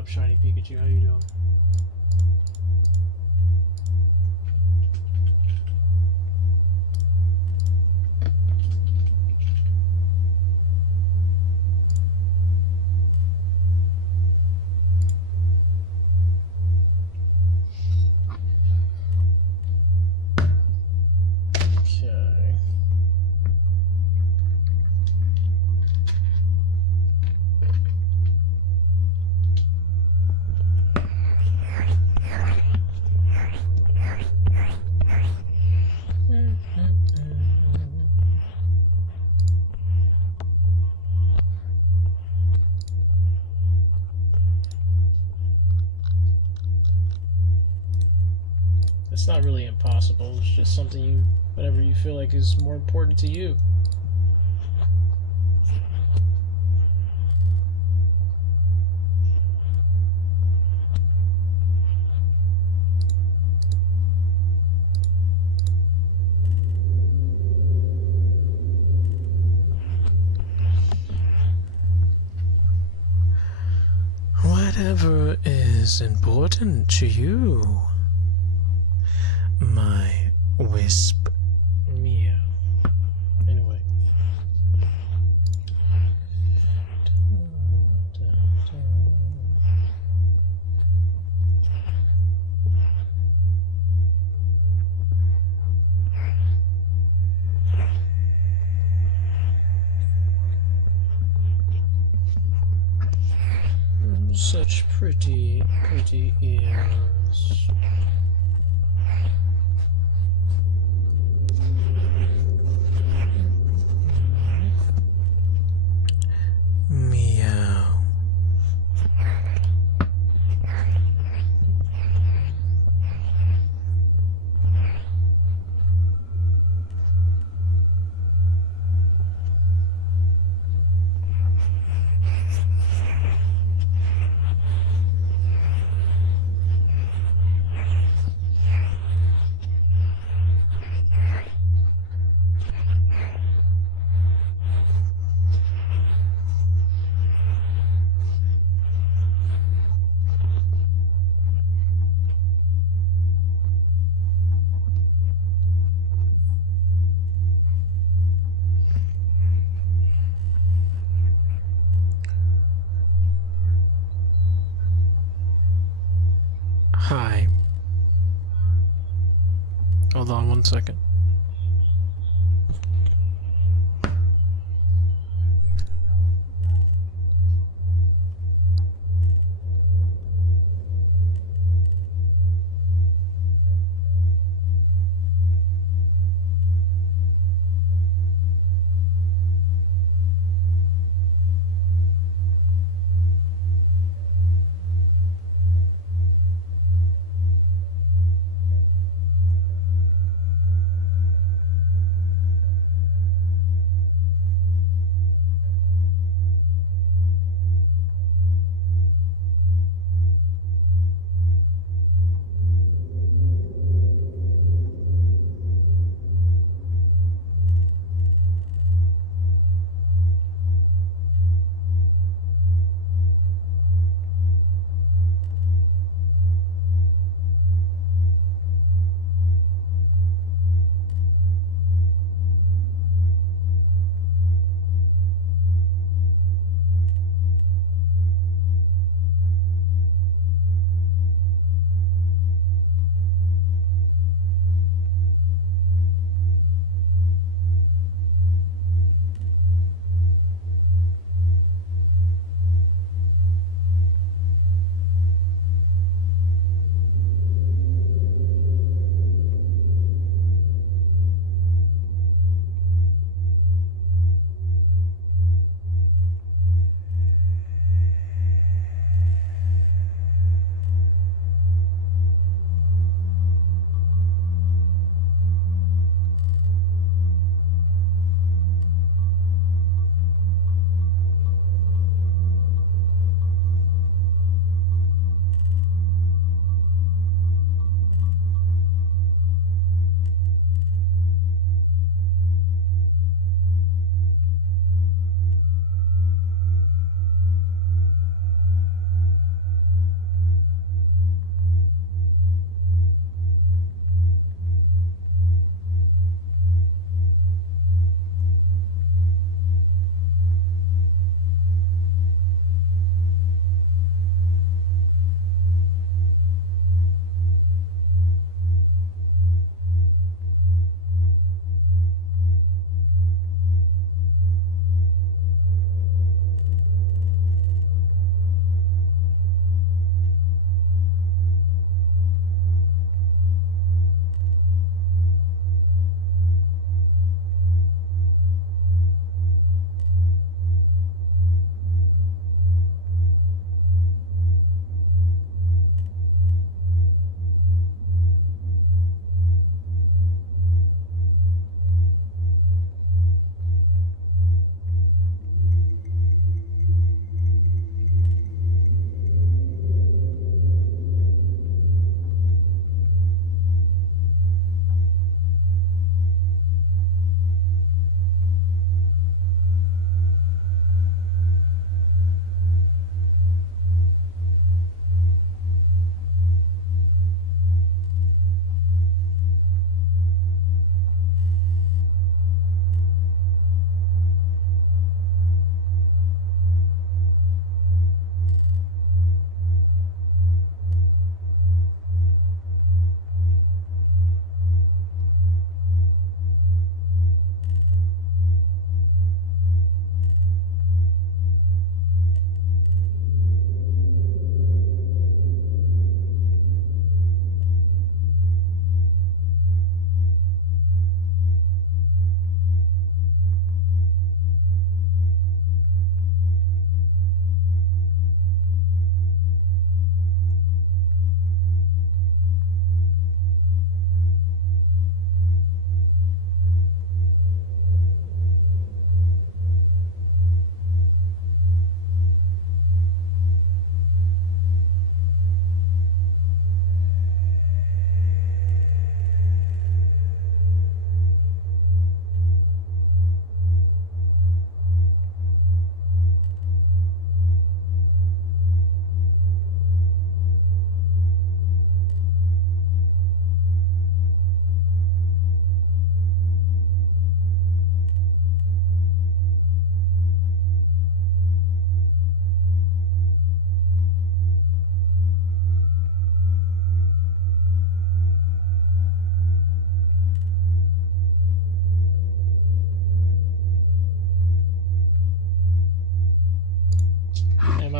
up, Shiny Pikachu? How you doing? Okay. It's not really impossible, it's just something you, whatever you feel like is more important to you. Whatever is important to you, my wisp. Meow. Anyway. Such pretty ears. Meow. Hi. Hold on 1 second.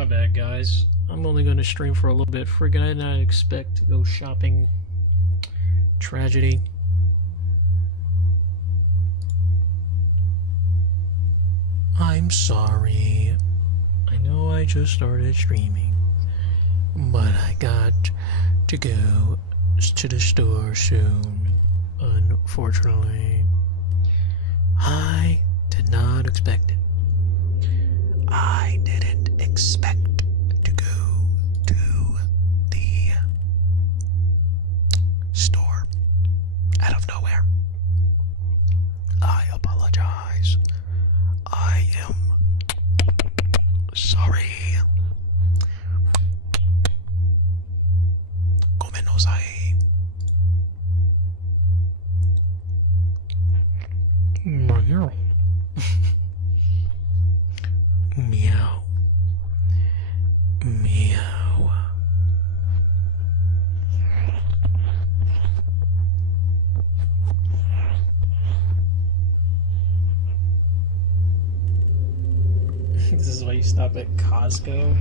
My bad, guys. I'm only gonna stream for a little bit. Friggin' I did not expect to go shopping. Tragedy. I'm sorry. I know I just started streaming, but I got to go to the store soon. Unfortunately, I did not expect it. I didn't expect to go to the store out of nowhere. I apologize. I am sorry. Gomenosai. Meow. Meow. Meow. This is why you stop at Costco?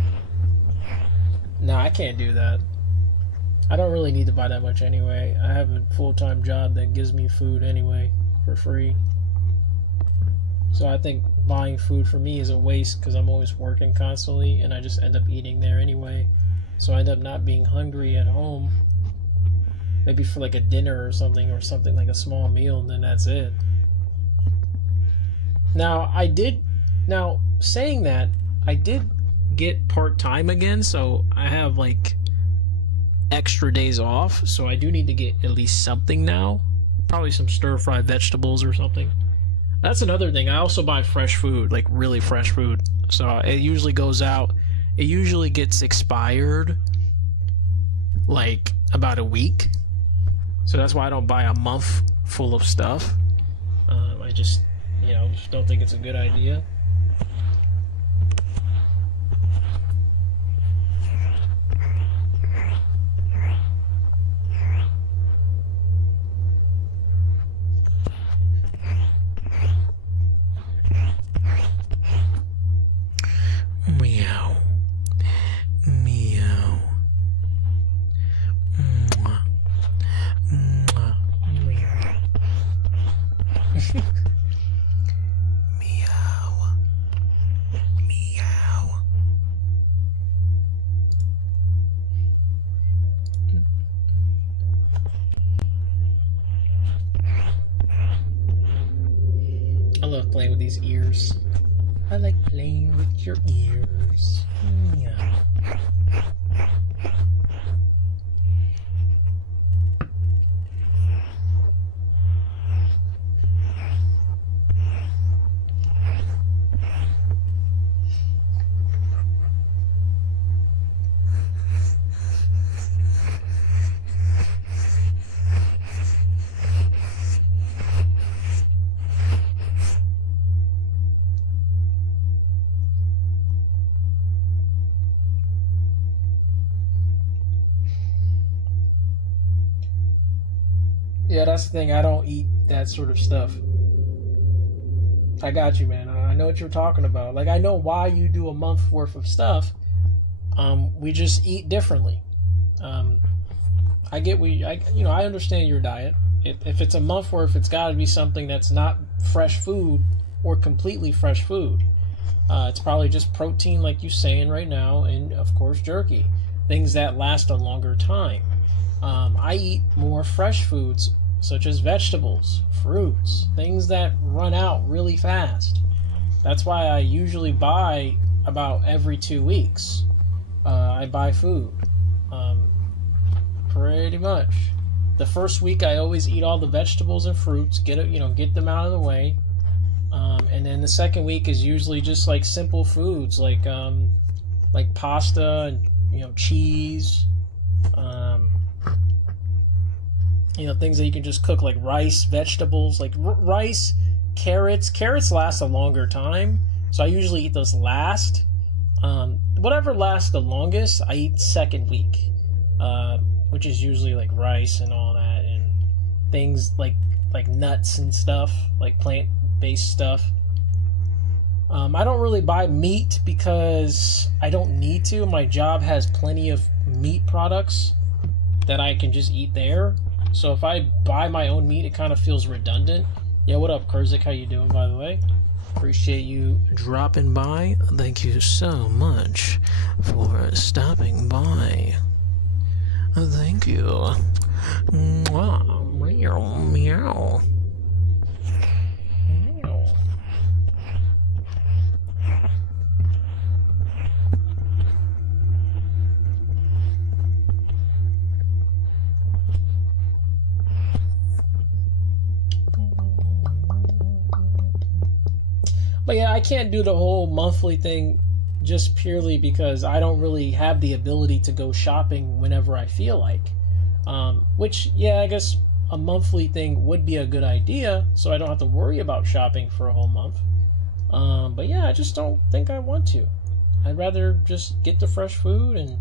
No, I can't do that. I don't really need to buy that much anyway. I have a full-time job that gives me food anyway for free. So I think buying food for me is a waste because I'm always working constantly and I just end up eating there anyway. So I end up not being hungry at home. Maybe for like a dinner or something like a small meal, and then that's it. Now, saying that, I did get part-time again, so I have like extra days off, so I do need to get at least something now. Probably some stir-fried vegetables or something. That's another thing. I also buy fresh food, like really fresh food. So it usually goes out. It usually gets expired like about a week. So that's why I don't buy a month full of stuff. I just, just don't think it's a good idea. Meow. Meow. Mwah. Mwah. Meow. Meow. Meow. I love playing with these ears. I like playing with your ears. Meow. Yeah, that's the thing. I don't eat that sort of stuff. I got you, man. I know what you're talking about. Like, I know why you do a month worth of stuff. We just eat differently. I get I understand your diet. If it's a month worth, it's got to be something that's not fresh food or completely fresh food. It's probably just protein, like you're saying right now, and of course jerky, things that last a longer time. I eat more fresh foods, such as vegetables, fruits, things that run out really fast. That's why I usually buy about every 2 weeks. I buy food. Pretty much. The first week I always eat all the vegetables and fruits, get them out of the way. And then the second week is usually just like simple foods, like pasta and cheese. Things that you can just cook, like rice, vegetables, like rice, carrots. Carrots last a longer time, so I usually eat those last. Whatever lasts the longest, I eat second week, which is usually like rice and all that, and things like nuts and stuff, like plant-based stuff. I don't really buy meat because I don't need to. My job has plenty of meat products that I can just eat there. So if I buy my own meat, it kind of feels redundant. Yeah, what up, Kurzik? How you doing, by the way? Appreciate you dropping by. Thank you so much for stopping by. Thank you. Mwah. Meow, meow. But yeah, I can't do the whole monthly thing just purely because I don't really have the ability to go shopping whenever I feel like. Which, yeah, I guess a monthly thing would be a good idea, so I don't have to worry about shopping for a whole month. But yeah, I just don't think I want to. I'd rather just get the fresh food and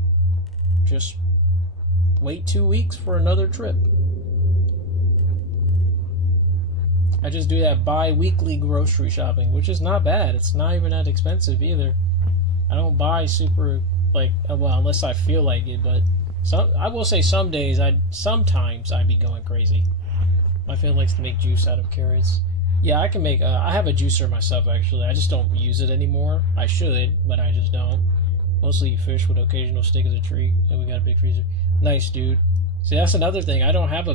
just wait 2 weeks for another trip. I just do that bi-weekly grocery shopping, which is not bad. It's not even that expensive either. I don't buy super, like, well, unless I feel like it, but I will say some days, sometimes I'd be going crazy. My family likes to make juice out of carrots. Yeah, I can make, I have a juicer myself, actually. I just don't use it anymore. I should, but I just don't. Mostly fish with occasional stick as a treat, and we got a big freezer. Nice, dude. See, that's another thing. I don't have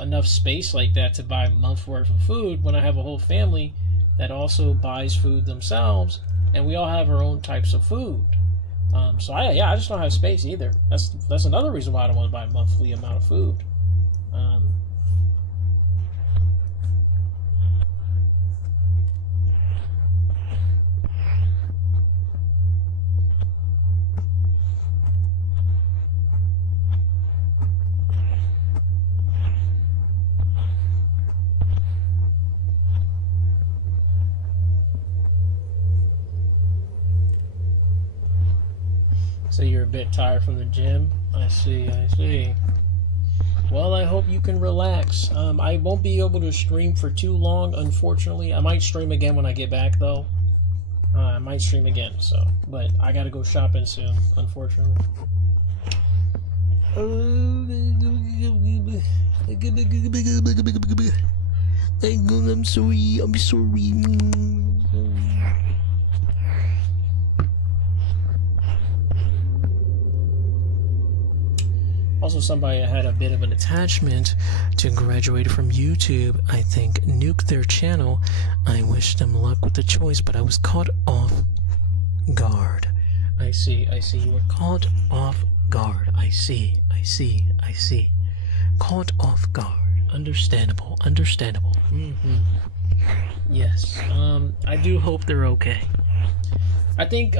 enough space like that to buy a month's worth of food when I have a whole family that also buys food themselves, and we all have our own types of food. So I just don't have space either. That's another reason why I don't want to buy a monthly amount of food. So you're a bit tired from the gym? I see. Well, I hope you can relax. I won't be able to stream for too long, unfortunately. I might stream again when I get back, though. I might stream again, but I gotta go shopping soon, unfortunately. I'm sorry. Also, somebody had a bit of an attachment to graduate from YouTube, I think, nuked their channel. I wish them luck with the choice, but I was caught off guard. I see. You were caught off guard. I see. Caught off guard. Understandable. Mm-hmm. Yes. I do hope they're okay. I think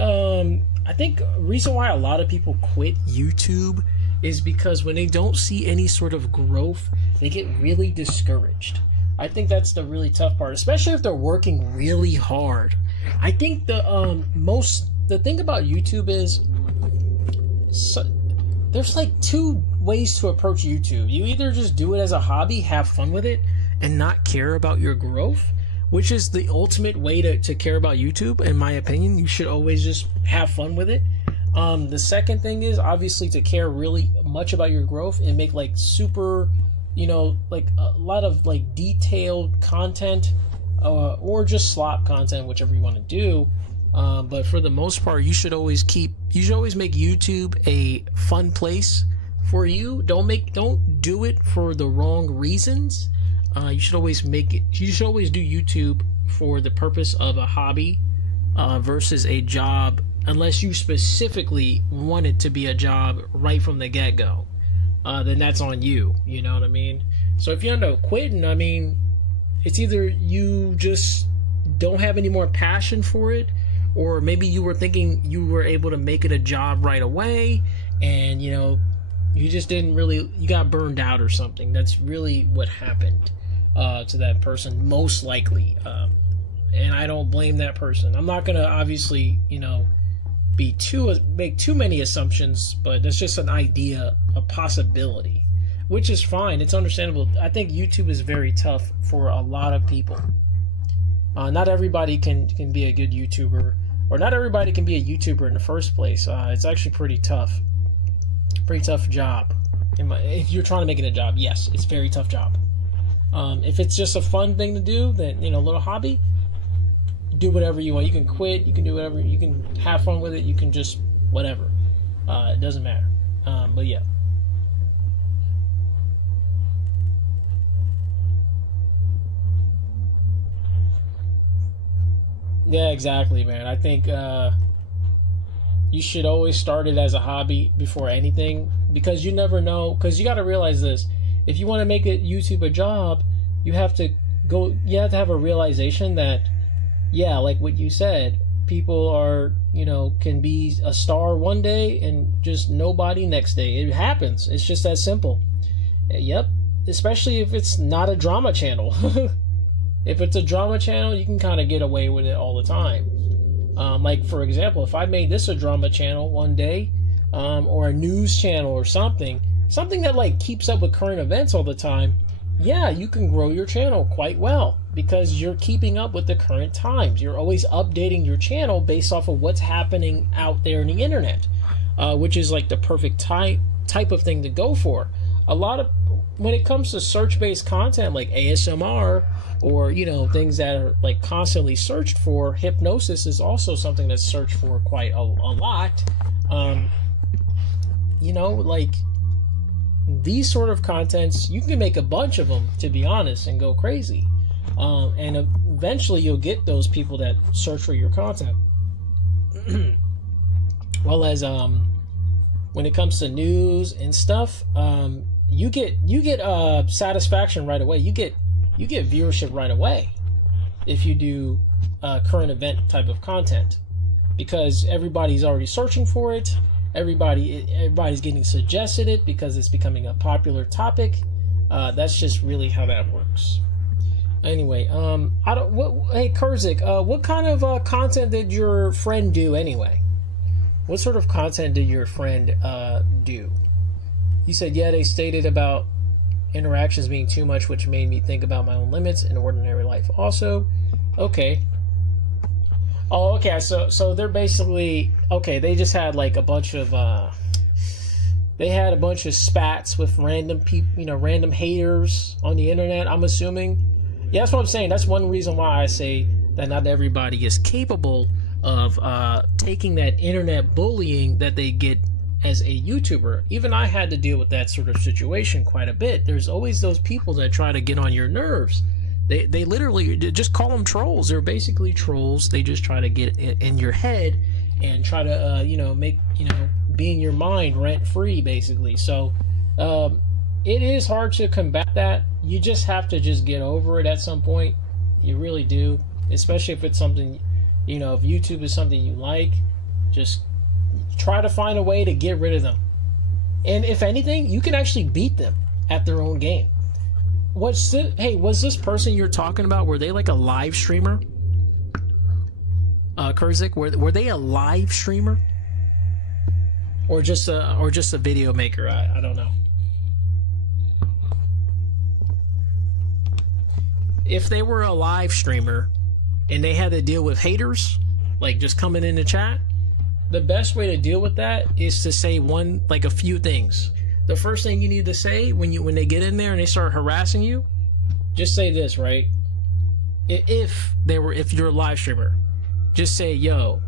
reason why a lot of people quit YouTube is because when they don't see any sort of growth, they get really discouraged. I think that's the really tough part, especially if they're working really hard. I think the thing about YouTube is there's like two ways to approach YouTube. You either just do it as a hobby, have fun with it, and not care about your growth, which is the ultimate way to care about YouTube, in my opinion. You should always just have fun with it. The second thing is obviously to care really much about your growth and make like super, like a lot of like detailed content, or just slop content, whichever you want to do. But for the most part, you should always make YouTube a fun place for you. Don't do it for the wrong reasons. You should always do YouTube for the purpose of a hobby, versus a job, unless you specifically want it to be a job right from the get-go. Then that's on you, you know what I mean? So if you end up quitting, I mean, it's either you just don't have any more passion for it, or maybe you were thinking you were able to make it a job right away, and you just didn't really, you got burned out or something. That's really what happened to that person, most likely. And I don't blame that person. I'm not gonna obviously, make too many assumptions, but that's just an idea, a possibility, which is fine. It's understandable. I think YouTube is very tough for a lot of people. Not everybody can be a good YouTuber, or not everybody can be a YouTuber in the first place. It's actually pretty tough job. If you're trying to make it a job, yes, it's a very tough job. If it's just a fun thing to do, then, you know, a little hobby, do whatever you want. You can quit, you can do whatever, you can have fun with it, you can just whatever. It doesn't matter. But yeah. Yeah, exactly, man. I think you should always start it as a hobby before anything, because you never know. Because you got to realize this: if you want to make it YouTube a job, you have to have a realization that, yeah, like what you said, people are, you know, can be a star one day and just nobody next day. It happens. It's just that simple. Yep. Especially if it's not a drama channel. If it's a drama channel, you can kind of get away with it all the time. Like, for example, if I made this a drama channel one day, or a news channel or something that like keeps up with current events all the time, yeah, you can grow your channel quite well, because you're keeping up with the current times. You're always updating your channel based off of what's happening out there in the internet, which is like the perfect type of thing to go for. When it comes to search-based content like ASMR, or, you know, things that are like constantly searched for, hypnosis is also something that's searched for quite a lot. You know, like these sort of contents, you can make a bunch of them, to be honest, and go crazy. And eventually you'll get those people that search for your content. Well, as when it comes to news and stuff, you get satisfaction right away. You get viewership right away if you do current event type of content, because everybody's already searching for it. Everybody's getting suggested it because it's becoming a popular topic. That's just really how that works. Anyway, hey Kurzik, what kind of content did your friend do anyway? What sort of content did your friend do? You said, yeah, they stated about interactions being too much, which made me think about my own limits in ordinary life also. Okay. Oh, okay. So they're basically, okay, they just had like a bunch of they had a bunch of spats with random people, you know, random haters on the internet, I'm assuming. Yeah, that's what I'm saying. That's one reason why I say that not everybody is capable of taking that internet bullying that they get as a YouTuber. Even I had to deal with that sort of situation quite a bit. There's always those people that try to get on your nerves. They literally just call them trolls. They're basically trolls. They just try to get in your head and try to you know, make, you know, be in your mind rent free, basically. So it is hard to combat that. You just have to just get over it at some point. You really do. Especially if it's something, you know, if YouTube is something you like, just try to find a way to get rid of them. And if anything, you can actually beat them at their own game. Hey, was this person you're talking about, were they like a live streamer? Kurzik, were they a live streamer? Or just a video maker? I don't know. If they were a live streamer and they had to deal with haters, like just coming in the chat, the best way to deal with that is to say a few things. The first thing you need to say when they get in there and they start harassing you, just say this, right? If you're a live streamer, just say, yo,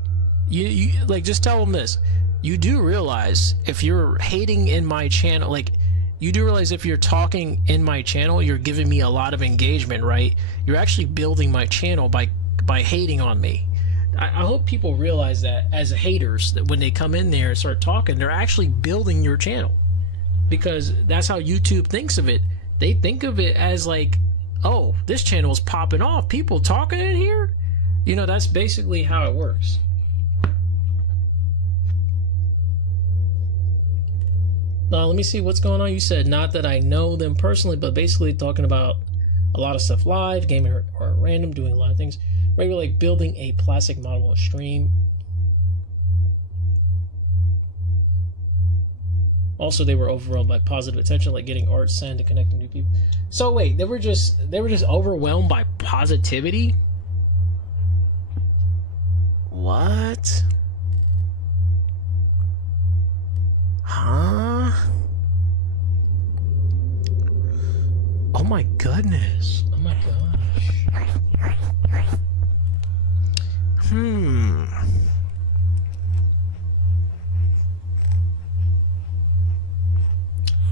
you like, just tell them this. You do realize if you're hating in my channel, like, you do realize if you're talking in my channel, you're giving me a lot of engagement, right? You're actually building my channel by hating on me. I hope people realize that as haters, that when they come in there and start talking, they're actually building your channel, because that's how YouTube thinks of it. They think of it as like, oh, this channel is popping off, people talking in here. You know, that's basically how it works. Now, let me see what's going on. You said, not that I know them personally, but basically talking about a lot of stuff live, gaming or random, doing a lot of things. Regular, like building a plastic model on stream. Also, they were overwhelmed by positive attention, like getting art sent and connecting new people. So wait, they were just overwhelmed by positivity? What? Huh? Oh my goodness. Oh my gosh.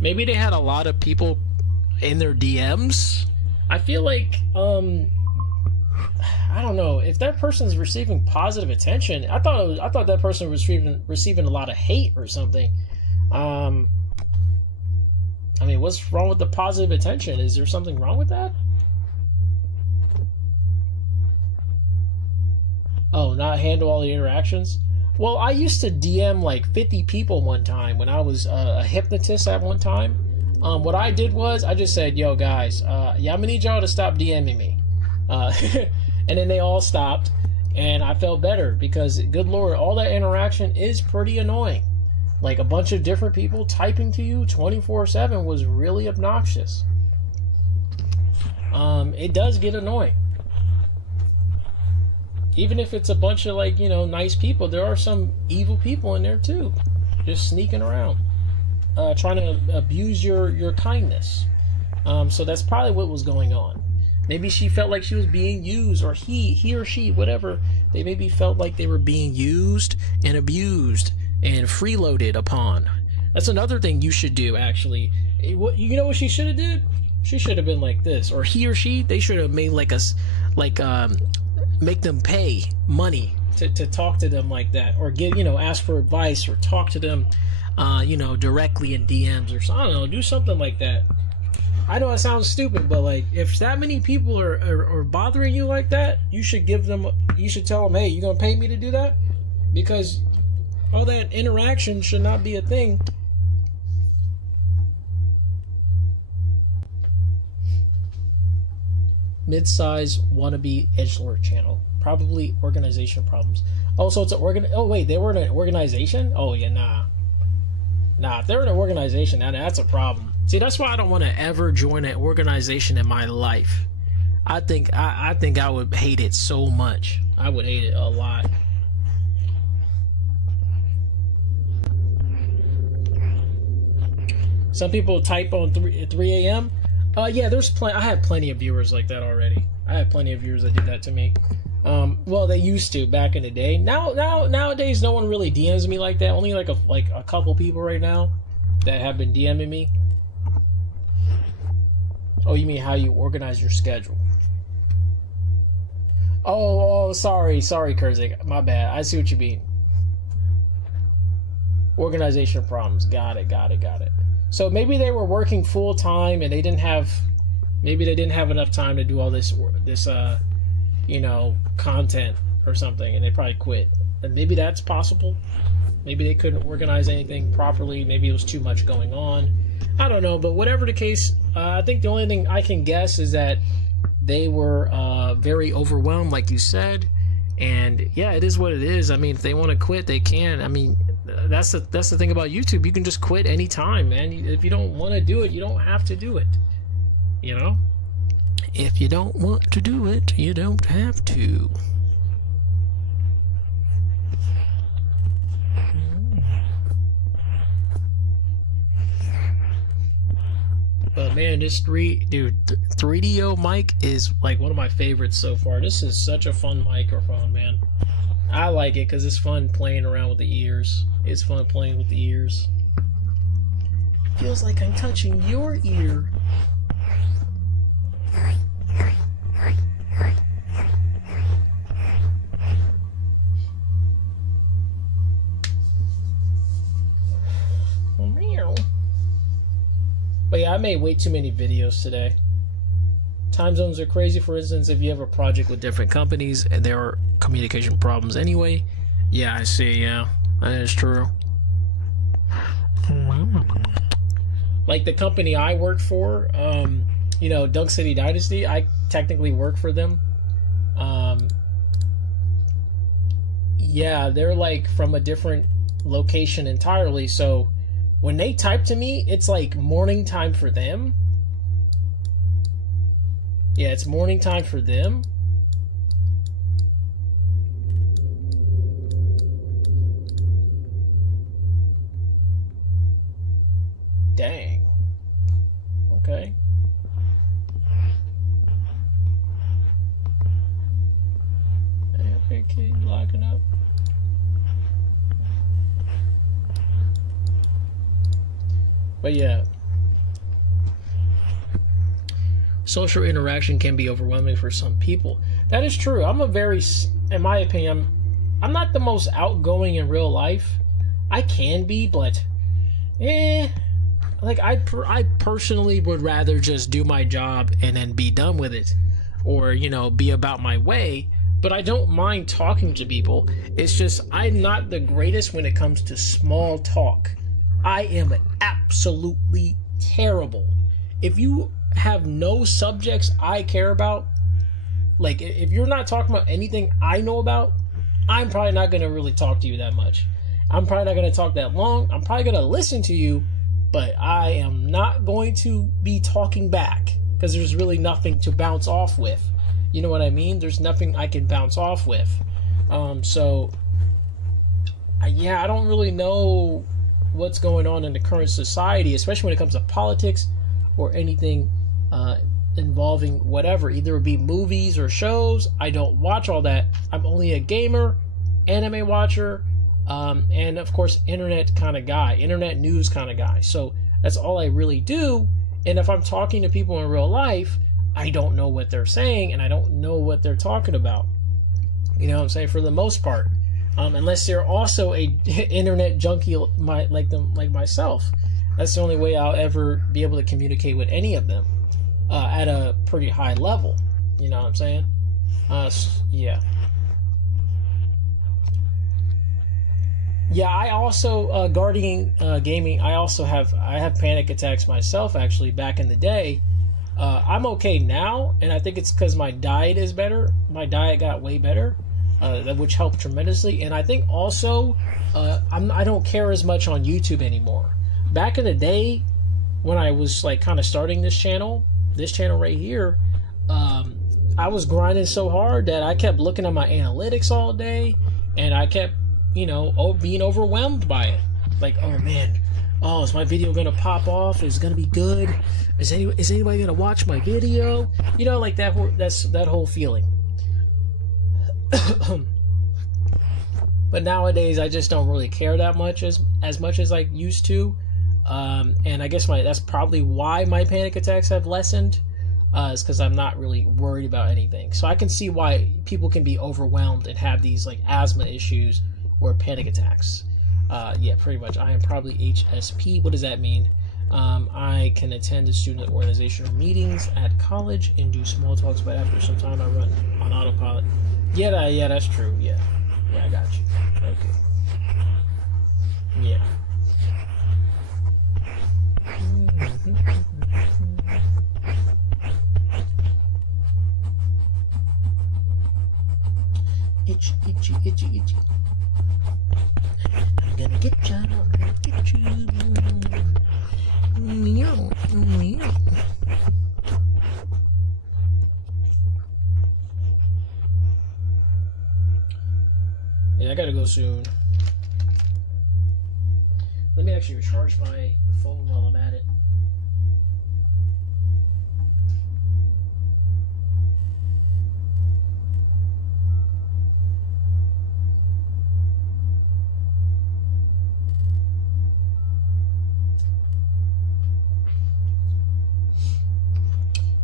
Maybe they had a lot of people in their DMs. I feel like, I don't know, if that person's receiving positive attention. I thought that person was receiving a lot of hate or something. I mean, what's wrong with the positive attention? Is there something wrong with that? Oh, not handle all the interactions? Well, I used to DM like 50 people one time when I was a hypnotist at one time. What I did was I just said, yo, guys, yeah, I'm going to need y'all to stop DMing me. And then they all stopped, and I felt better because, good Lord, all that interaction is pretty annoying. Like a bunch of different people typing to you 24/7 was really obnoxious. It does get annoying. Even if it's a bunch of, like, you know, nice people, there are some evil people in there too, just sneaking around, trying to abuse your kindness. So that's probably what was going on. Maybe she felt like she was being used, or he or she, whatever. They maybe felt like they were being used and abused and freeloaded upon. That's another thing you should do, actually. You know what she should have did? She should have been like this, or he or she, they should have made make them pay money to talk to them like that, or ask for advice, or talk to them directly in DMs, or something. I don't know, do something like that. I know it sounds stupid, but like, if that many people are bothering you like that, you should tell them, hey, you gonna pay me to do that? Because all that interaction should not be a thing. Mid-size wannabe edgelord channel, probably organization problems. Oh, so it's oh wait, they were in an organization? Oh yeah, nah, if they're in an organization, that's a problem. See, that's why I don't want to ever join an organization in my life. I think I would hate it so much. I would hate it a lot. Some people type on 3 a.m. Yeah, I have plenty of viewers like that already. I have plenty of viewers that do that to me. Well, they used to back in the day. Nowadays, no one really DMs me like that. Only like a couple people right now that have been DMing me. Oh, you mean how you organize your schedule? Oh, sorry, Kurzik. My bad. I see what you mean. Organization problems. Got it. So maybe they were working full time and they didn't have enough time to do all this content or something, and they probably quit. And maybe that's possible. Maybe they couldn't organize anything properly. Maybe it was too much going on. I don't know, but whatever the case, I think the only thing I can guess is that they were very overwhelmed, like you said. And yeah, it is what it is. I mean, if they want to quit, they can. I mean, that's the thing about YouTube. You can just quit anytime, man. If you don't want to do it, you don't have to do it. You know? If you don't want to do it, you don't have to. But man, this 3DO mic is like one of my favorites so far. This is such a fun microphone, man. I like it because it's fun playing around with the ears. It's fun playing with the ears. Feels like I'm touching your ear. But yeah, I made way too many videos today. Time zones are crazy. For instance, if you have a project with different companies and there are communication problems anyway. Yeah, I see, yeah. That is true. Like the company I work for, Dunk City Dynasty, I technically work for them. Yeah, they're like from a different location entirely, so when they type to me, it's like morning time for them. Yeah, it's morning time for them. But yeah, social interaction can be overwhelming for some people. That is true. In my opinion, I'm not the most outgoing in real life. I can be, but like I personally would rather just do my job and then be done with it, or be about my way. But I don't mind talking to people. It's just I'm not the greatest when it comes to small talk. I am absolutely terrible. If you have no subjects I care about, like if you're not talking about anything I know about, I'm probably not going to really talk to you that much. I'm probably not going to talk that long. I'm probably going to listen to you, but I am not going to be talking back because there's really nothing to bounce off with. You know what I mean? There's nothing I can bounce off with. So I don't really know what's going on in the current society, especially when it comes to politics or anything involving whatever. Either it be movies or shows. I don't watch all that. I'm only a gamer, anime watcher, and of course internet kind of guy, internet news kind of guy. So that's all I really do. And if I'm talking to people in real life, I don't know what they're saying and I don't know what they're talking about. You know what I'm saying? For the most part, unless they're also a internet junkie like myself. That's the only way I'll ever be able to communicate with any of them at a pretty high level. You know what I'm saying? Yeah. Yeah, I also guarding gaming. I have panic attacks myself. Actually, back in the day, I'm okay now, and I think it's because my diet is better. My diet got way better, which helped tremendously. And I think also I don't care as much on YouTube anymore. Back in the day, when I was like kind of starting this channel right here, I was grinding so hard that I kept looking at my analytics all day, and I kept being overwhelmed by it. Like, oh man, is my video gonna pop off? Is it gonna be good? Is anybody gonna watch my video? Like that whole feeling. But nowadays I just don't really care that much as much as I used to. And I guess that's probably why my panic attacks have lessened, is because I'm not really worried about anything. So I can see why people can be overwhelmed and have these like asthma issues or panic attacks. Yeah, pretty much. I am probably HSP. What does that mean? I can attend the student organizational meetings at college and do small talks, but after some time I run on autopilot. Yeah, that's true. Yeah, I got you. Okay. Yeah. Itchy. I'm gonna get you. Meow. Yeah, I gotta go soon. Let me actually recharge my phone while I'm at it.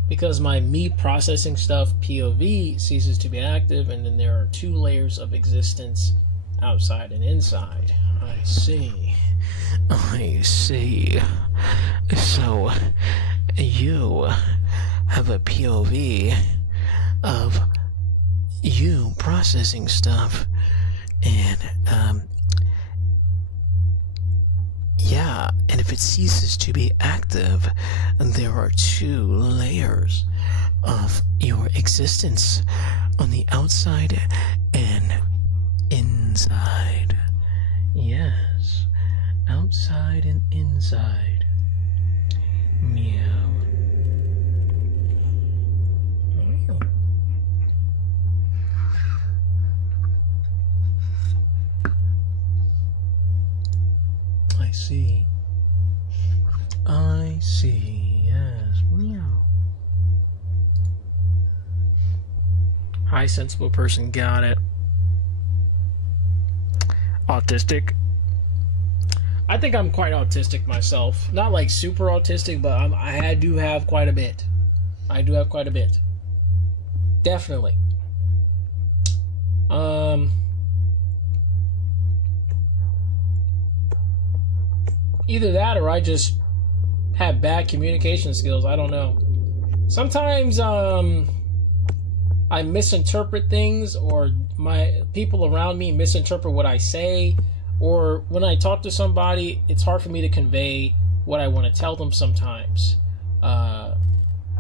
Because my me processing stuff POV ceases to be active, and then there are two layers of existence, outside and inside. I see. So you have a POV of you processing stuff, and yeah, and if it ceases to be active, there are two layers of your existence on the outside and inside. Yes, outside and inside. Meow. I see, yes. Meow. High sensible person, got it. Autistic. I think I'm quite autistic myself. Not like super autistic, but I do have quite a bit. I do have quite a bit. Definitely. Either that or I just have bad communication skills. I don't know. Sometimes I misinterpret things, or my people around me misinterpret what I say, or when I talk to somebody, it's hard for me to convey what I want to tell them sometimes,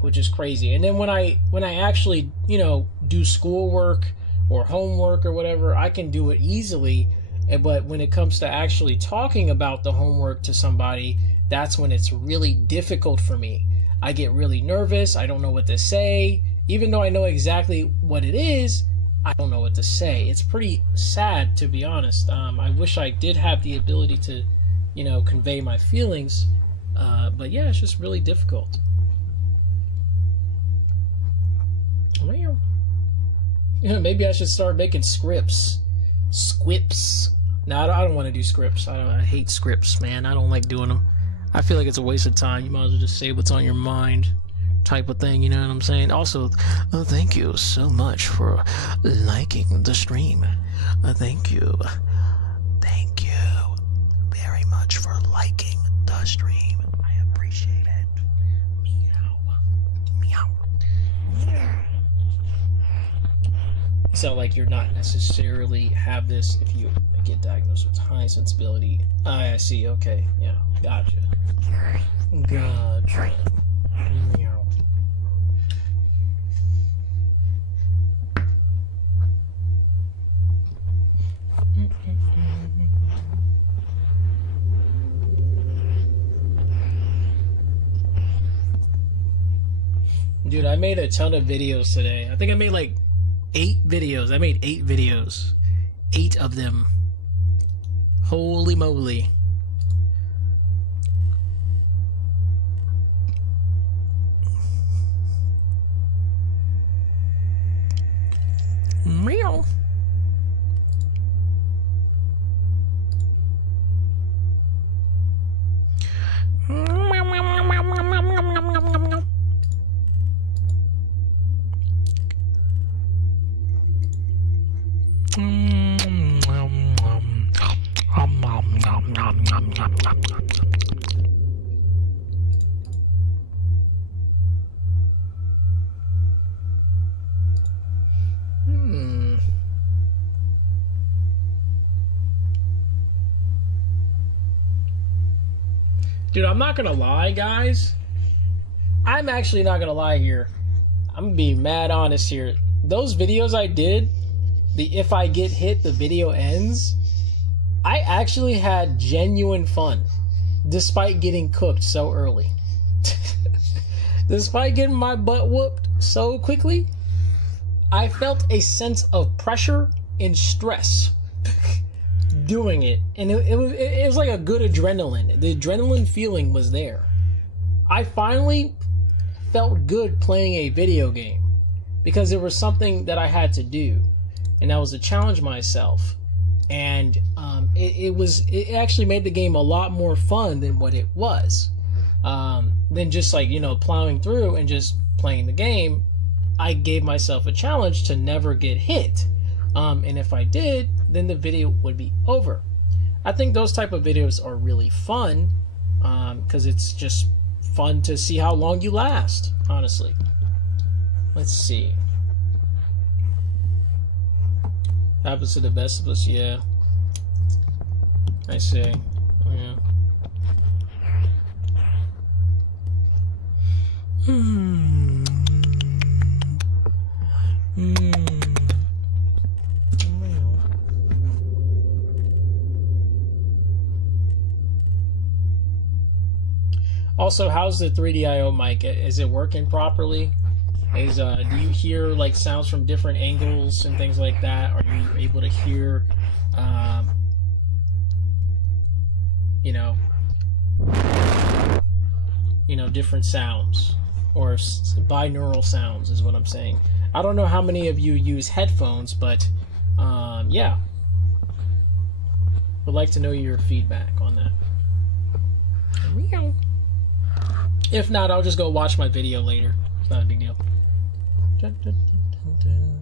which is crazy. And then when I actually, do schoolwork or homework or whatever, I can do it easily. But when it comes to actually talking about the homework to somebody, that's when it's really difficult for me. I get really nervous. I don't know what to say. Even though I know exactly what it is, I don't know what to say. It's pretty sad, to be honest. I wish I did have the ability to, convey my feelings. But yeah, it's just really difficult. Well, maybe I should start making scripts. Squips. No, I don't want to do scripts. I hate scripts, man. I don't like doing them. I feel like it's a waste of time. You might as well just say what's on your mind, type of thing, you know what I'm saying? Also, thank you so much for liking the stream. Thank you. Thank you very much for liking the stream. I appreciate it. Meow. Meow. You sound like you're not necessarily have this if you get diagnosed with high sensibility. I see. Okay. Yeah. Gotcha. Gotcha. Meow. Dude, I made a ton of videos today. I think I made like 8 videos. I made 8 videos. 8 of them. Holy moly. Meow. Dude, I'm not gonna lie, guys. I'm actually not gonna lie here. I'm gonna be mad honest here. Those videos I did, the if I get hit, the video ends, I actually had genuine fun, despite getting cooked so early. Despite getting my butt whooped so quickly, I felt a sense of pressure and stress doing it, and it was like a good adrenaline. The adrenaline feeling was there. I finally felt good playing a video game because there was something that I had to do, and that was to challenge myself. And it actually made the game a lot more fun than what it was. Than just like, plowing through and just playing the game. I gave myself a challenge to never get hit. And if I did, then the video would be over. I think those type of videos are really fun, because it's just fun to see how long you last, honestly. Let's see. Happens to the best of us, yeah. I see. Yeah. Also, how's the 3DIO mic? Is it working properly? Do you hear like sounds from different angles and things like that? Are you able to hear, different sounds or binaural sounds is what I'm saying. I don't know how many of you use headphones, but yeah, would like to know your feedback on that. If not, I'll just go watch my video later. It's not a big deal. Dun, dun, dun, dun, dun.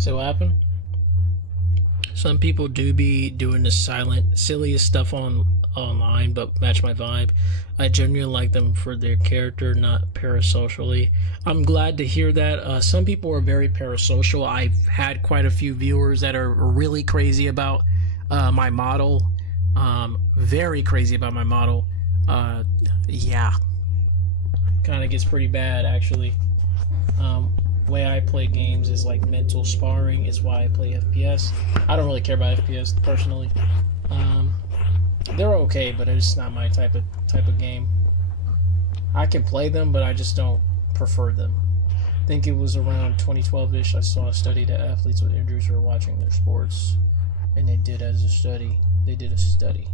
So what happened? Some people do be doing the silent, silliest stuff online, but match my vibe. I genuinely like them for their character, not parasocially. I'm glad to hear that. Some people are very parasocial. I've had quite a few viewers that are really crazy about my model. Very crazy about my model. Yeah. Kind of gets pretty bad, actually. Way I play games is like mental sparring. Is why I play FPS. I don't really care about FPS personally. They're okay, but it's not my type of game. I can play them, but I just don't prefer them. I think it was around 2012-ish. I saw a study that athletes with injuries were watching their sports, and they did a study.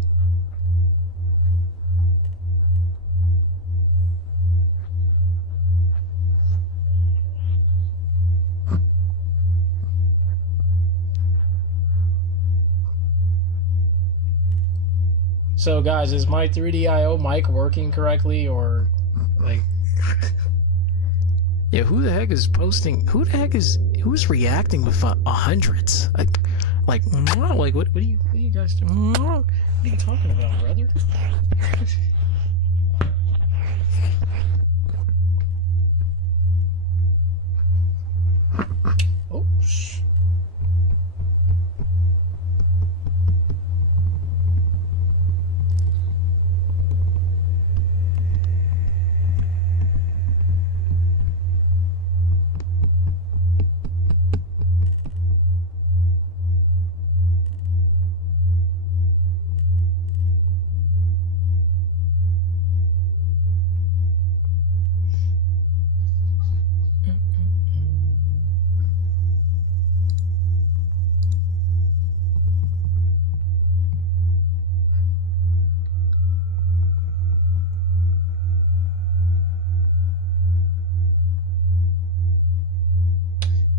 So guys, is my 3DIO mic working correctly, or like yeah, who the heck is posting? Who's reacting with hundreds? Like what are you guys doing? What are you talking about, brother? Oh shh.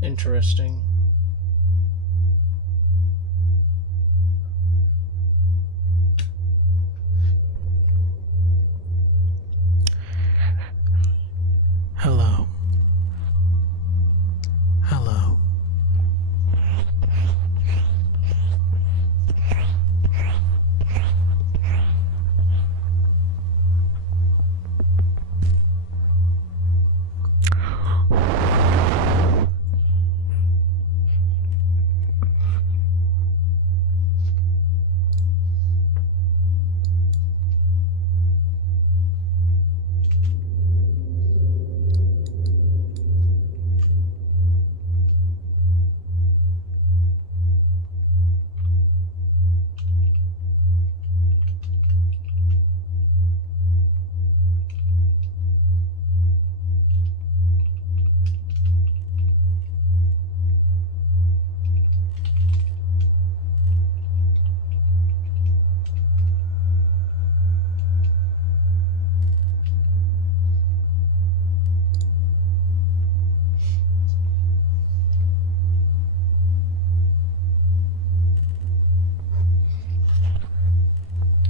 Interesting. Hello. Hello.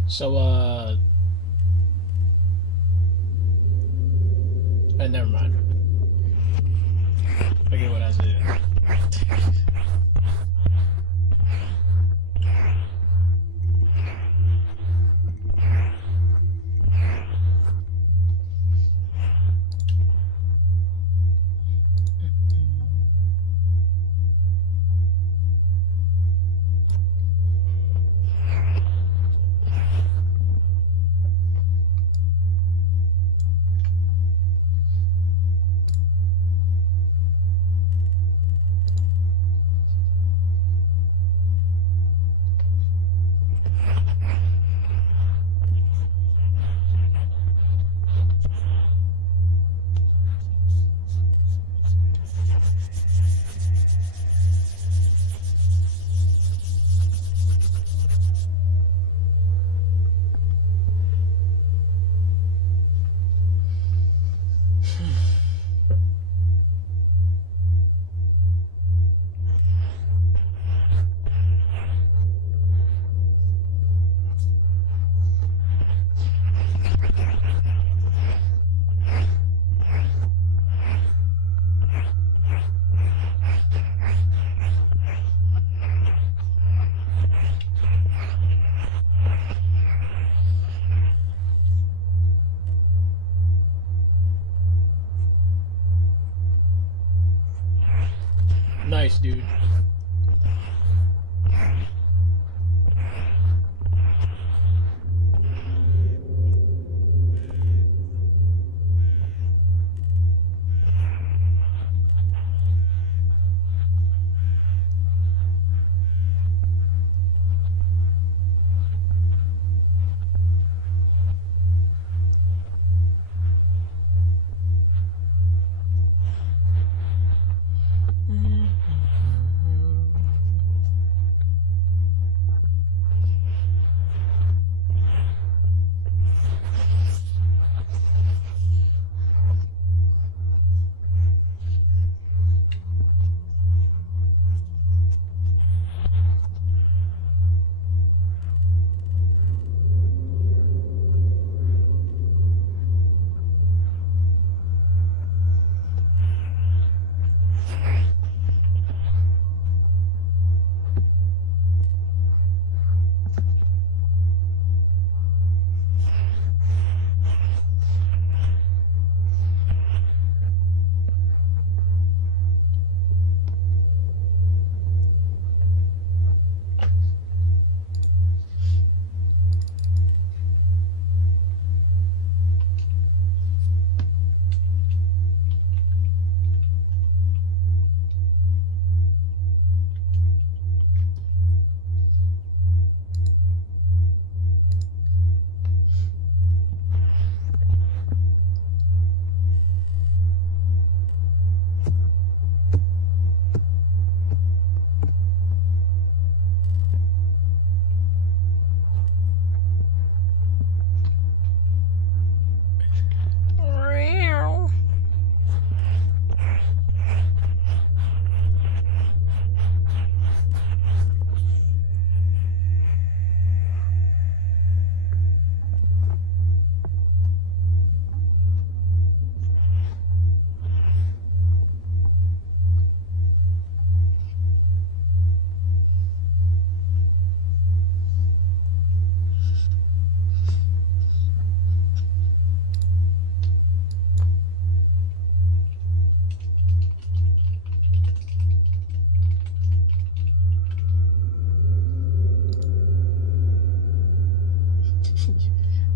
So Never mind. Forget what I said. Nice, dude.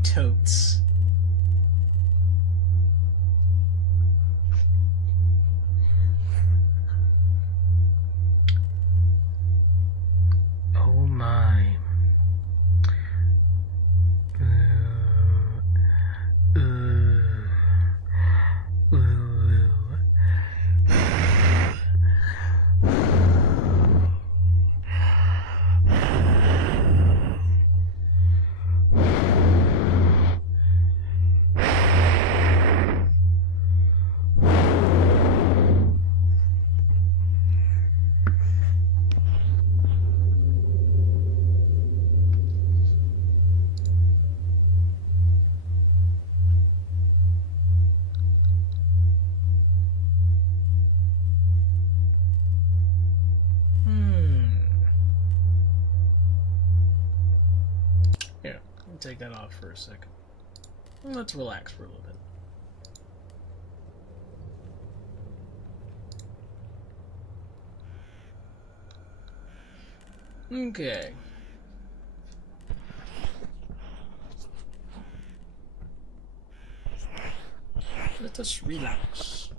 Totes. Oh my. Yeah, let me take that off for a second. Let's relax for a little bit. Okay. Let us relax.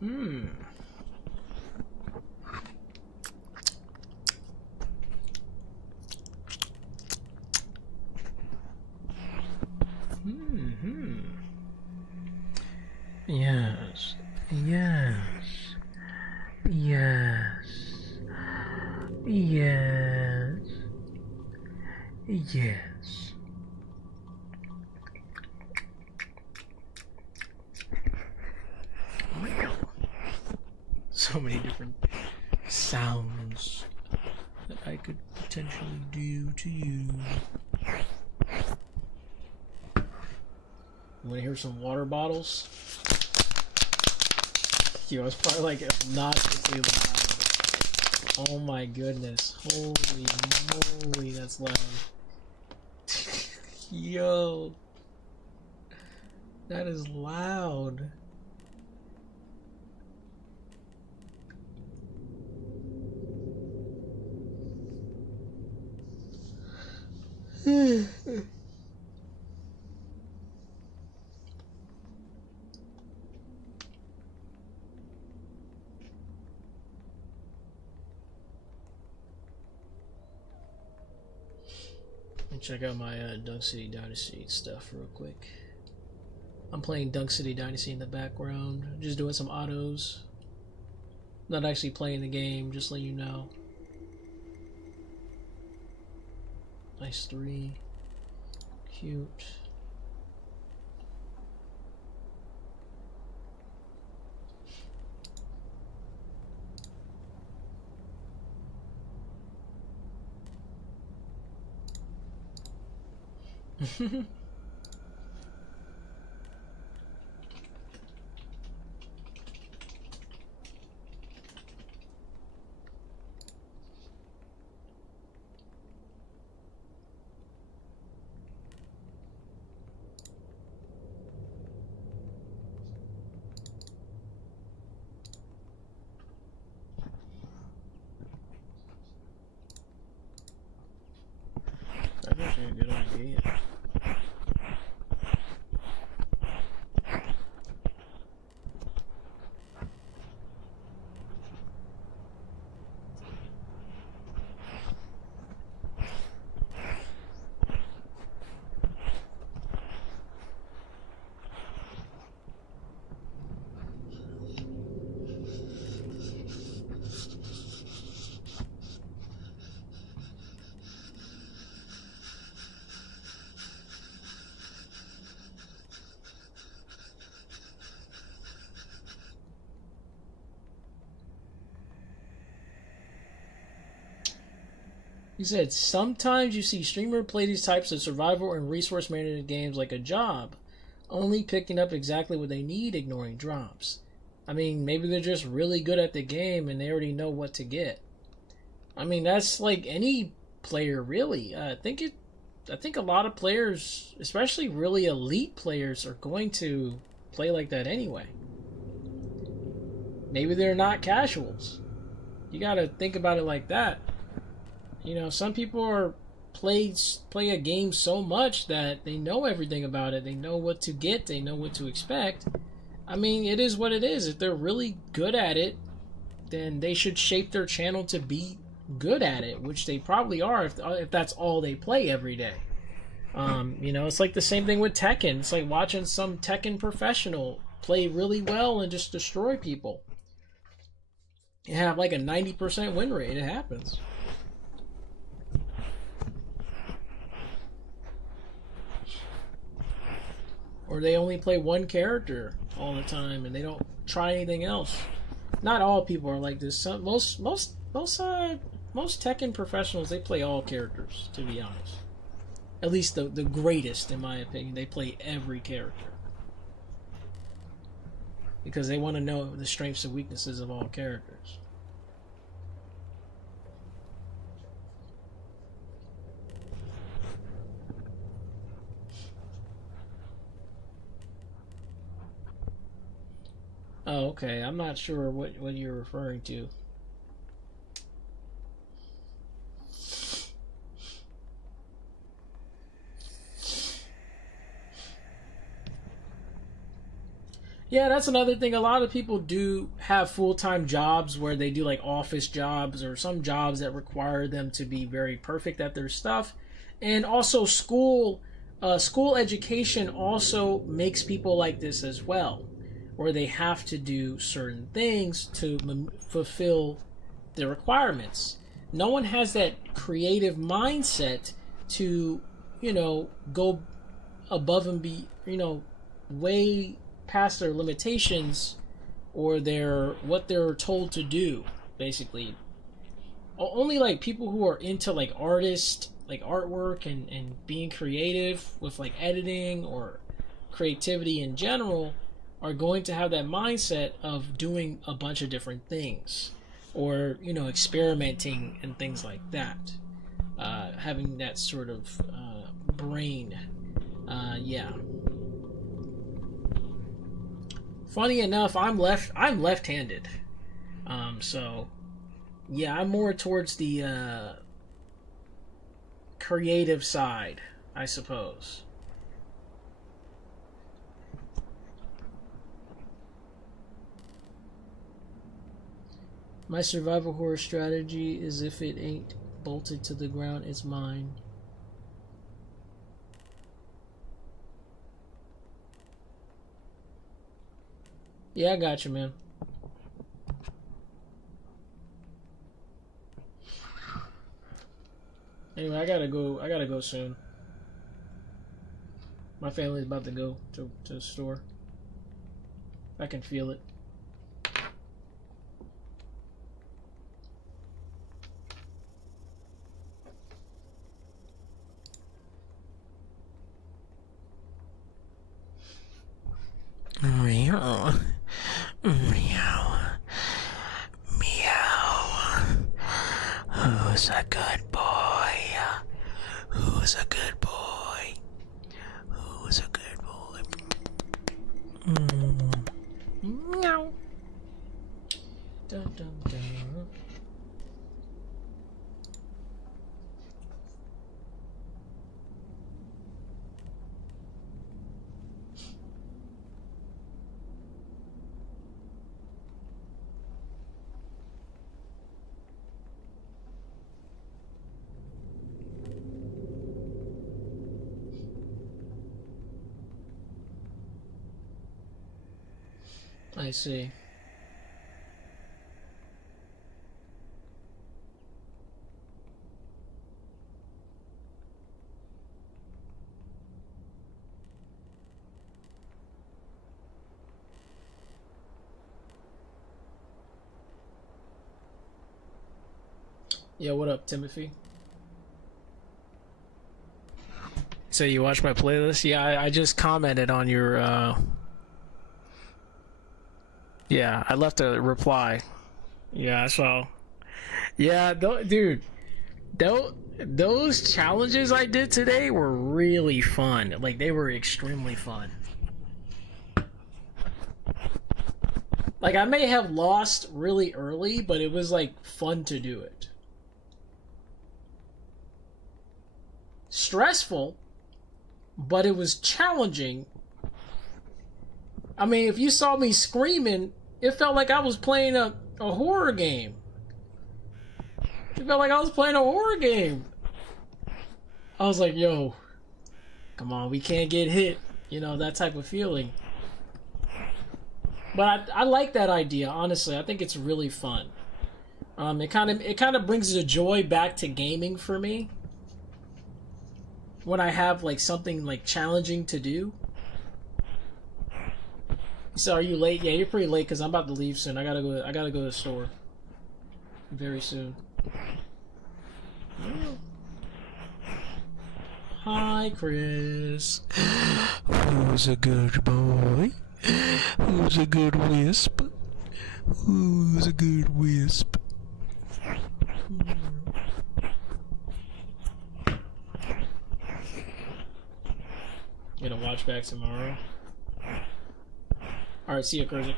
Hmm. Yes. Yes. Yes. Yes. Yes. So many different sounds that I could potentially do to you. You want to hear some water bottles? Yo, it's probably like obnoxiously loud. Oh my goodness. Holy moly, that's loud. Yo. That is loud. Check out my Dunk City Dynasty stuff real quick. I'm playing Dunk City Dynasty in the background, just doing some autos. Not actually playing the game, just letting you know. Nice 3. Cute. That's actually a good idea. He said, sometimes you see streamers play these types of survival and resource management games like a job, only picking up exactly what they need, ignoring drops. I mean, maybe they're just really good at the game and they already know what to get. I mean, that's like any player, really. I think a lot of players, especially really elite players, are going to play like that anyway. Maybe they're not casuals. You gotta think about it like that. You know, some people play a game so much that they know everything about it. They know what to get. They know what to expect. I mean, it is what it is. If they're really good at it, then they should shape their channel to be good at it, which they probably are if that's all they play every day. You know, it's like the same thing with Tekken. It's like watching some Tekken professional play really well and just destroy people. You have like a 90% win rate. It happens. Or they only play one character all the time and they don't try anything else. Not all people are like this. Most Tekken professionals, they play all characters, to be honest. At least the greatest, in my opinion. They play every character. Because they want to know the strengths and weaknesses of all characters. Oh, okay. I'm not sure what you're referring to. Yeah, that's another thing. A lot of people do have full-time jobs where they do like office jobs or some jobs that require them to be very perfect at their stuff. And also school education also makes people like this as well, where they have to do certain things to fulfill the requirements. No one has that creative mindset to, you know, go above and be, you know, way past their limitations or what they're told to do, basically. Only like people who are into like artists, like artwork and being creative with like editing or creativity in general are going to have that mindset of doing a bunch of different things or, you know, experimenting and things like that. Having that sort of brain. Yeah. Funny enough, I'm left-handed. So yeah, I'm more towards the creative side, I suppose. My survival horror strategy is if it ain't bolted to the ground, it's mine. Yeah, I got you, man. Anyway, I gotta go soon. My family's about to go to the store. I can feel it. Meow. Meow. Meow. Who's a good boy? Who's a good boy? Who's a good boy? Meow. Dun, dun, dun. I see. Yeah, what up, Timothy? So you watch my playlist? Yeah, I just commented on your yeah, I left a reply. Yeah, so yeah, dude, those challenges I did today were really fun. Like they were extremely fun. Like I may have lost really early, but it was like fun to do it. Stressful, but it was challenging. I mean, if you saw me screaming, it felt like I was playing a horror game. It felt like I was playing a horror game. I was like, yo, Come on, we can't get hit. You know, that type of feeling. But I like that idea, honestly. I think it's really fun. It kind of brings the joy back to gaming for me. When I have like something like challenging to do. So are you late? Yeah, you're pretty late because I'm about to leave soon. I gotta go to the store very soon. Hi, Chris. Who's a good boy? Who's a good wisp? Who's a good wisp? You gonna watch back tomorrow? Alright, see you, Crazy.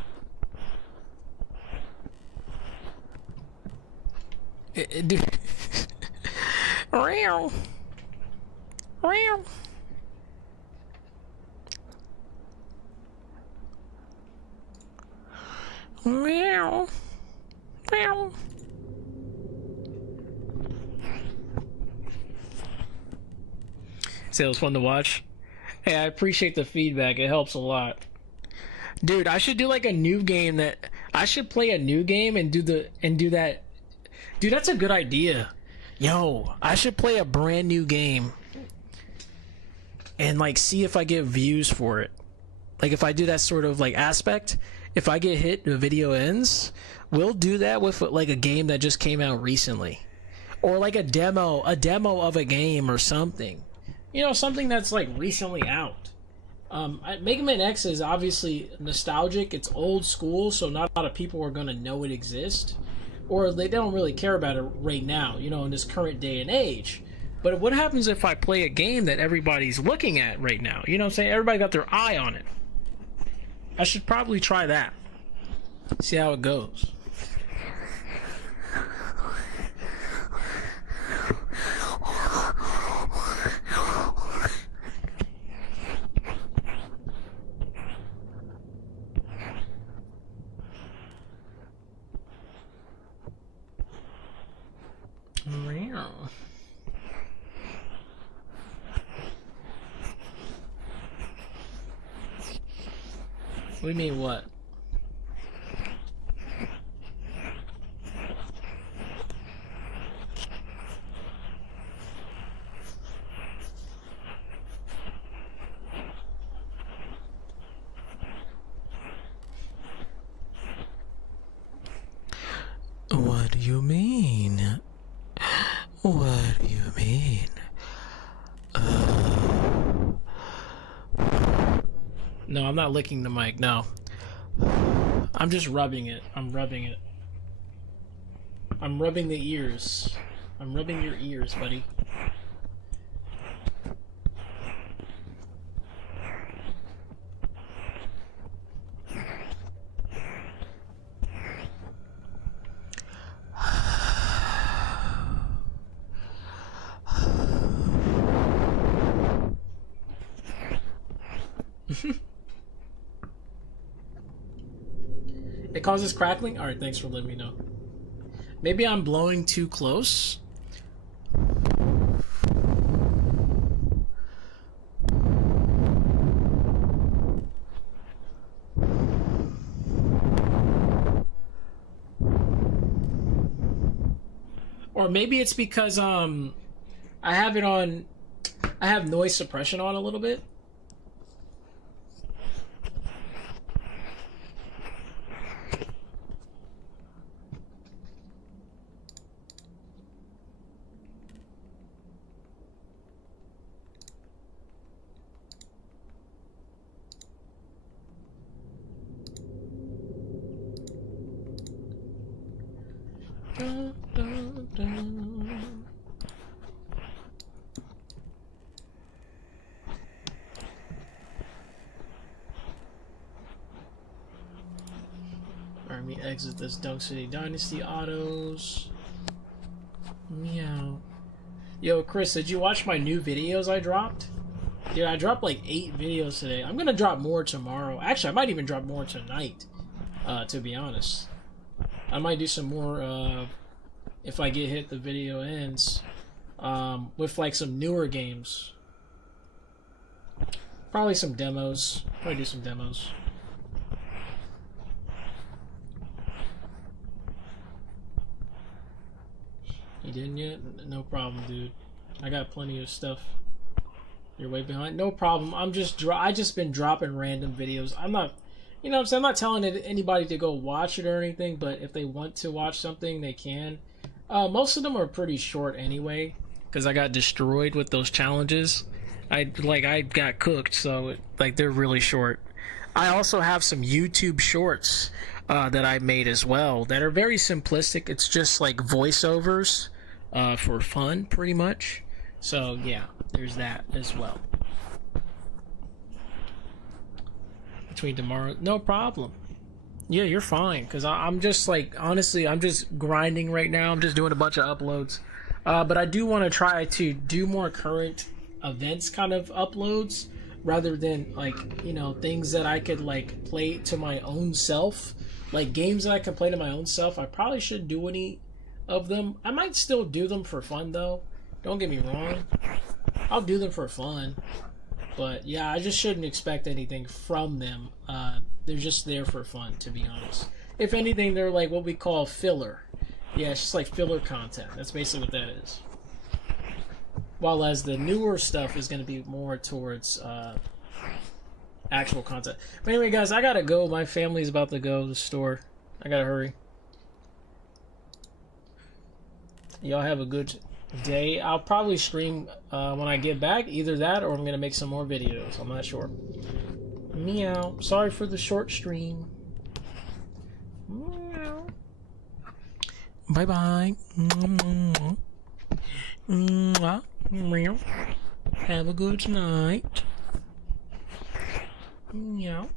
Real. Real. Meow. Meow. So it was fun to watch. Hey, I appreciate the feedback. It helps a lot. Dude, I should do like a new game that I should play a new game and do that. Dude, that's a good idea. Yo, I should play a brand new game and like see if I get views for it. Like if I do that sort of like aspect, if I get hit, the video ends. We'll do that with like a game that just came out recently, or like a demo of a game or something. You know, something that's like recently out. Mega Man X is obviously nostalgic. It's old school, so not a lot of people are gonna know it exists, or they don't really care about it right now. You know, in this current day and age. But what happens if I play a game that everybody's looking at right now? You know what I'm saying? Everybody got their eye on it. I should probably try that. See how it goes. What do you mean, what? What do you mean? What do you mean? No, I'm not licking the mic, no. I'm just rubbing it. I'm rubbing it. I'm rubbing the ears. I'm rubbing your ears, buddy. It causes crackling? Alright, thanks for letting me know. Maybe I'm blowing too close. Or maybe it's because I have it on, I have noise suppression on a little bit. Dun, dun, dun. Alright, let me exit this Dunk City Dynasty autos. Meow. Yo, Chris, did you watch my new videos I dropped? Dude, I dropped like 8 videos today. I'm gonna drop more tomorrow. Actually, I might even drop more tonight, to be honest. I might do some more, if I get hit, the video ends, with like some newer games. Probably some demos. Probably do some demos. You didn't yet? No problem, dude. I got plenty of stuff. You're way behind. No problem. I just been dropping random videos. I'm not, you know what I'm saying? I'm not telling anybody to go watch it or anything, but if they want to watch something, they can. Most of them are pretty short anyway, because I got destroyed with those challenges. I got cooked, so like they're really short. I also have some YouTube shorts that I made as well that are very simplistic. It's just like voiceovers for fun, pretty much. So yeah, there's that as well. Between tomorrow, no problem. Yeah, you're fine, because I'm just like, honestly, I'm just grinding right now. I'm just doing a bunch of uploads. But I do want to try to do more current events kind of uploads, rather than like, you know, things that I could like play to my own self. Like games that I can play to my own self. I probably shouldn't do any of them. I might still do them for fun though. Don't get me wrong. I'll do them for fun. But yeah, I just shouldn't expect anything from them. They're just there for fun, to be honest. If anything, they're like what we call filler. Yeah, it's just like filler content. That's basically what that is. While as the newer stuff is going to be more towards actual content. But anyway, guys, I gotta go. My family's about to go to the store. I gotta hurry. Y'all have a good day. I'll probably stream when I get back. Either that or I'm going to make some more videos. I'm not sure. Meow. Sorry for the short stream. Meow. Bye-bye. Meow. Have a good night. Meow.